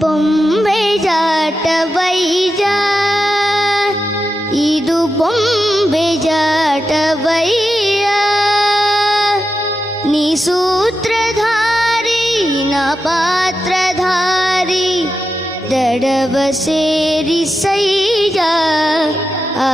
ಬೊಂಬೆ ಜಾಟವಯ್ಯ, ಇದು ಬೊಂಬೆ ಜಾಟವಯ್ಯ. ನೀ ಸೂತ್ರಧಾರಿ ನಾ ಪಾತ್ರಧಾರಿ, ದಡವ ಸೇರಿಸಯ್ಯ. ಆ